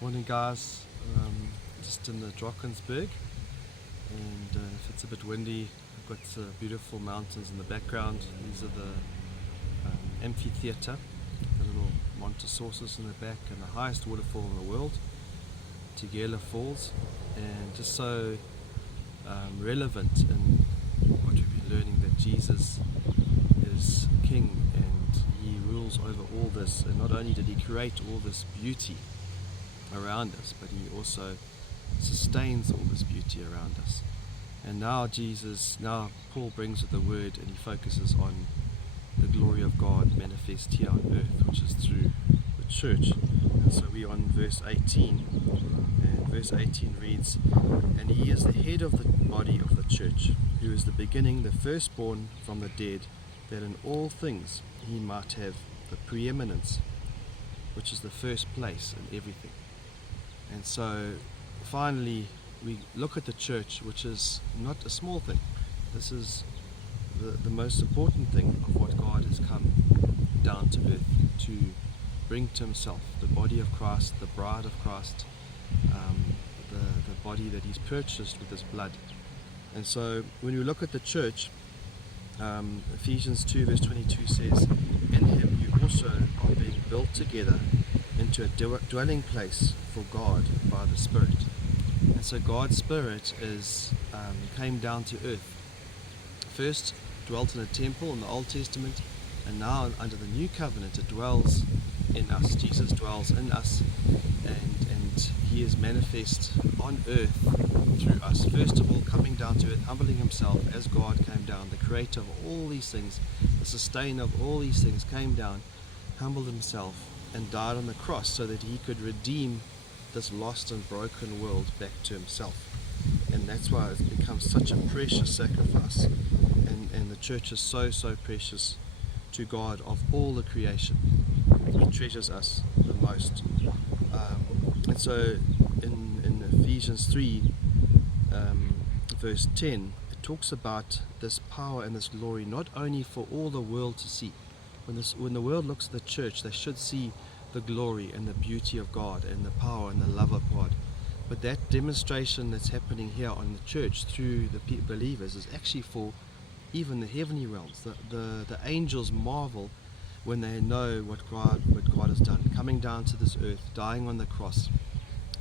Morning guys, just in the Drakensberg, and if it's a bit windy, I've got beautiful mountains in the background. These are the amphitheatre, the little Montesources in the back, and the highest waterfall in the world, Tegela Falls, and just so relevant in what we've been learning, that Jesus is King and He rules over all this. And not only did He create all this beauty around us, but He also sustains all this beauty around us. And now Paul brings with the word, and he focuses on the glory of God manifest here on earth, which is through the church. And so we're on verse 18, and verse 18 reads, "And He is the head of the body of the church, who is the beginning, the firstborn from the dead, that in all things He might have the preeminence," which is the first place in everything. And so finally we look at the church, which is not a small thing. This is the most important thing of what God has come down to earth to bring to Himself, the body of Christ, the bride of Christ, the body that He's purchased with His blood. And so when we look at the church, Ephesians 2 verse 22 says, "In Him you also are being built together into a dwelling place for God by the Spirit." And so God's Spirit came down to earth. First dwelt in a temple in the Old Testament, and now under the New Covenant it dwells in us. Jesus dwells in us, and He is manifest on earth through us. First of all, coming down to earth, humbling Himself as God came down, the creator of all these things, the sustainer of all these things, came down, humbled Himself, and died on the cross so that He could redeem this lost and broken world back to Himself. And that's why it's become such a precious sacrifice, and the church is so precious to God. Of all the creation, He treasures us the most. And so in Ephesians 3 verse 10, it talks about this power and this glory not only for all the world to see. When the world looks at the church, they should see the glory and the beauty of God and the power and the love of God. But that demonstration that's happening here on the church through the believers is actually for even the heavenly realms. The angels marvel when they know what God has done, coming down to this earth, dying on the cross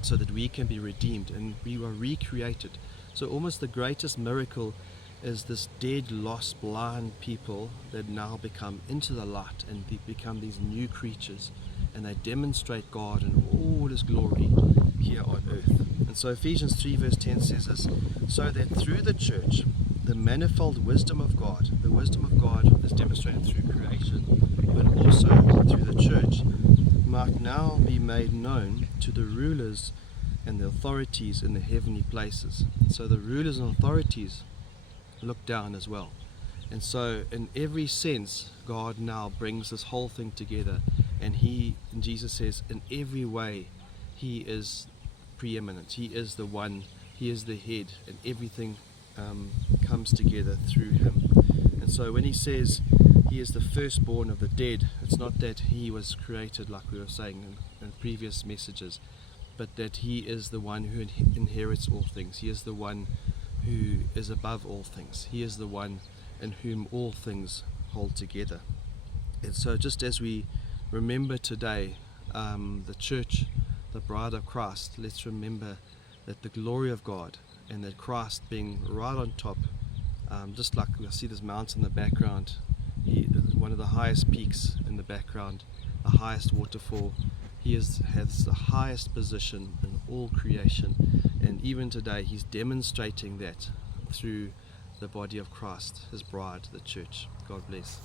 so that we can be redeemed and we were recreated. So almost the greatest miracle is this dead, lost, blind people that now become into the light and become these new creatures, and they demonstrate God in all His glory here on earth. And so Ephesians 3 verse 10 says this, "So that through the church the manifold wisdom of God," the wisdom of God is demonstrated through creation, but also through the church, "might now be made known to the rulers and the authorities in the heavenly places." So the rulers and authorities look down as well. And so in every sense, God now brings this whole thing together, and Jesus says in every way He is preeminent. He is the one, He is the head, and everything comes together through Him. And so when He says He is the firstborn of the dead, it's not that He was created like we were saying in previous messages, but that He is the one who inherits all things. He is the one who is above all things. He is the one in whom all things hold together. And so just as we remember today the church, the bride of Christ, let's remember that the glory of God and that Christ being right on top, just like I see this mountain in the background, one of the highest peaks in the background, the highest waterfall. He has the highest position in all creation, and even today He's demonstrating that through the body of Christ, His bride, the church. God bless.